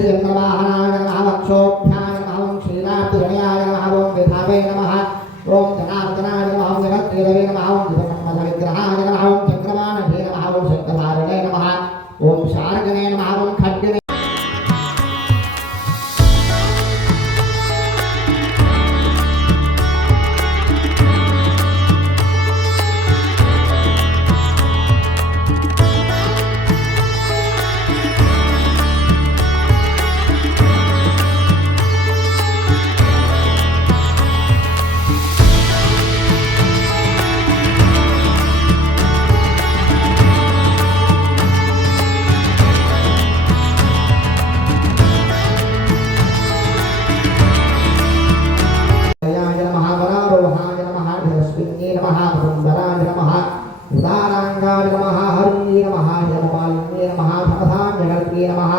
श्रीचन्द्रवाहनाय नमः वक्षोभ्याय नमः श्रीनाथजनयाय नमः विधावे नमः ओम जनार्दनाय नमः जगद्गुरवे नमः विग्रहाय नमः चक्रवाणभे नमः शंकरारणे नमः ओम शार्गणे नमः खड्गणे उदारांगाय नमः हरि नमः जलपालिन्ये नमः भवधाम जगत्ये नमः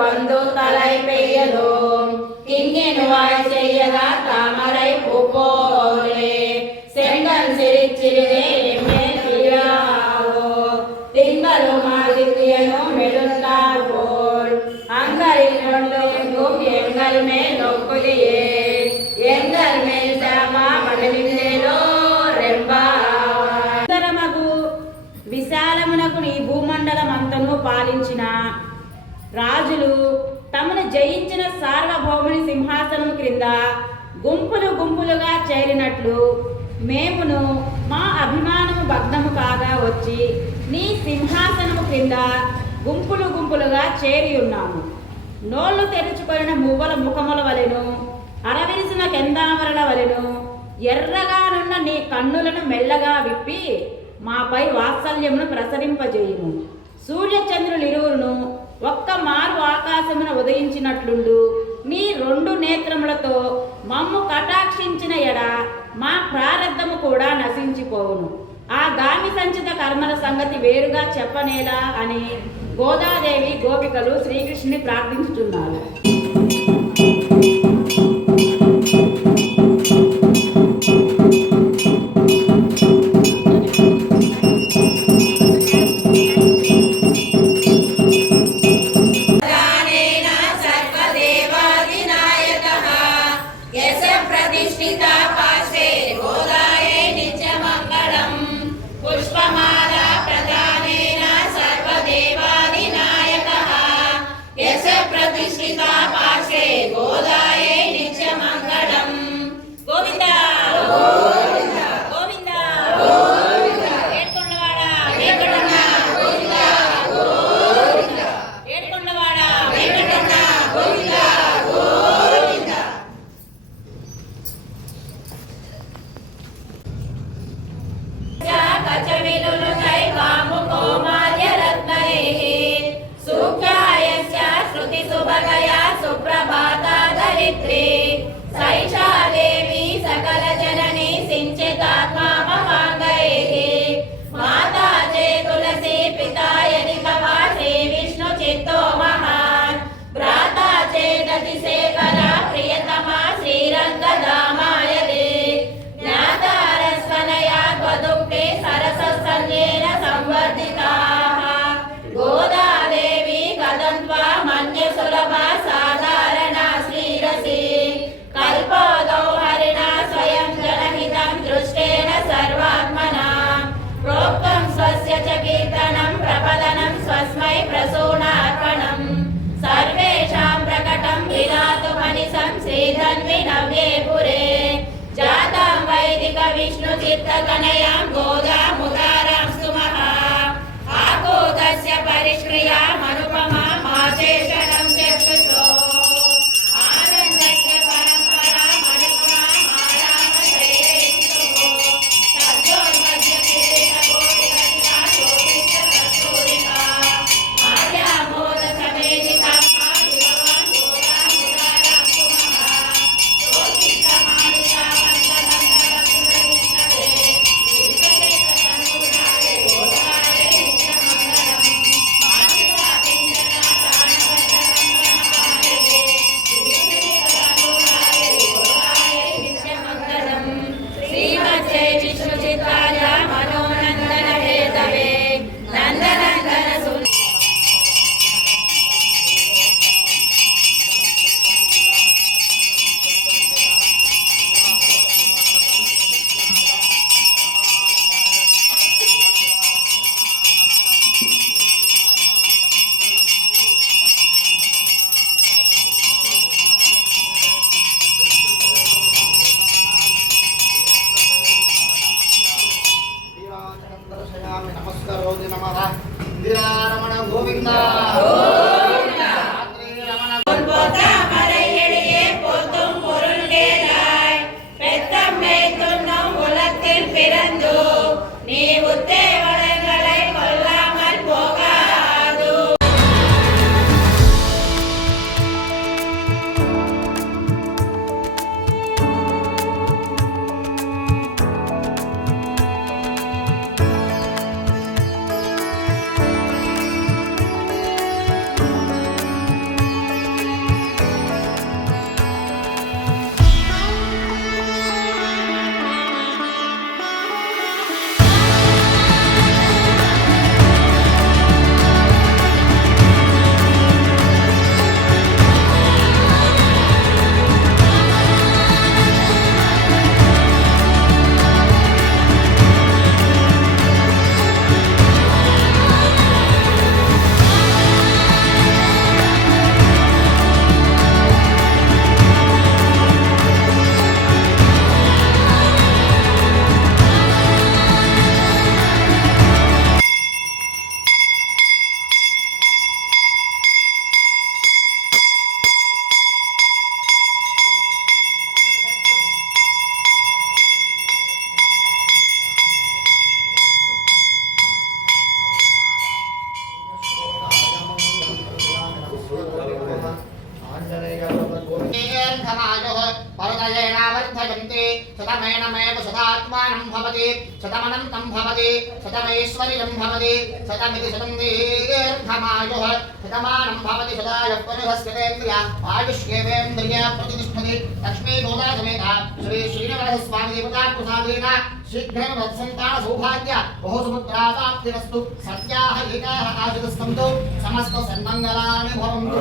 வந்து தலை பெய்யதோ கிங்கினுவாய் செய்யதா தாமரை பூப்போலே செங்கல் சிரிச்சிறிதே எம்மேயாவோ திங்களும் ஆதித்யனும் மெழுந்தார் போல் அங்கரில் கொண்டு எங்கும் எங்கள் மேல் நோக்குதியே எங்கள் மேல் சாமா మడలిందేలో రెంబారమగు విశాలమునకు నీ భూమండలమంతను పాలించిన రాజులు తమను జయించిన సార్వభౌముని సింహాసనం క్రింద గుంపులు గుంపులుగా చేరినట్లు మేమును మా అభిమానము భగ్నము కాగా వచ్చి నీ సింహాసనము క్రింద గుంపులు గుంపులుగా చేరి ఉన్నాము. నోళ్లు తెరుచుకొనిన మువ్వల ముఖముల వలెను అరవిరిసిన కెందామరల వలెను ఎర్రగానున్న నీ కన్నులను మెల్లగా విప్పి మాపై వాత్సల్యమును ప్రసరింపజేయుము. సూర్యచంద్రులిరువురును ఒక్క మారు ఆకాశమున ఉదయించినట్లుండు నీ రెండు నేత్రములతో మమ్ము కటాక్షించిన ఎడ మా ప్రారబ్ధము కూడా నశించిపోవును. ఆ గామి సంచిత కర్మల సంగతి వేరుగా చెప్పనేలా అని గోదాదేవి గోపికలు శ్రీకృష్ణుని ప్రార్థించుతున్నారు. विष्णु चित्ततनयां गोदा मुदारां सुमः आकोदस्य परिश्रिया मनुपमा माशेषणं चक्षुषो आनन्दस्य परम्परा मणिपुरा मायामशैलेषु सद्योन्मध्यकिरीटकोटिकटिका शोभितकस्तूरिका माया परदयेनावर्धयन्ति शतमेनमेव शतात्मानं भवति शतमनन्तं भवति शतमैश्वर्यं भवति शतमिति शतं दीर्घमायुः शतमानं भवति शतायुः पुरुषस्यतेन्द्रिय आयुष्येवेन्द्रिय प्रतिष्ठति लक्ष्मीदूता समेत श्री श्रीनिवासस्वामी देवताप्रसादेन शीघ्रं वत्सन्तान सौभाग्य बहुसमुद्राप्तिरस्तु सत्याः एकाः आशितस्तन्तु समस्त सन्मङ्गलानि भवन्तु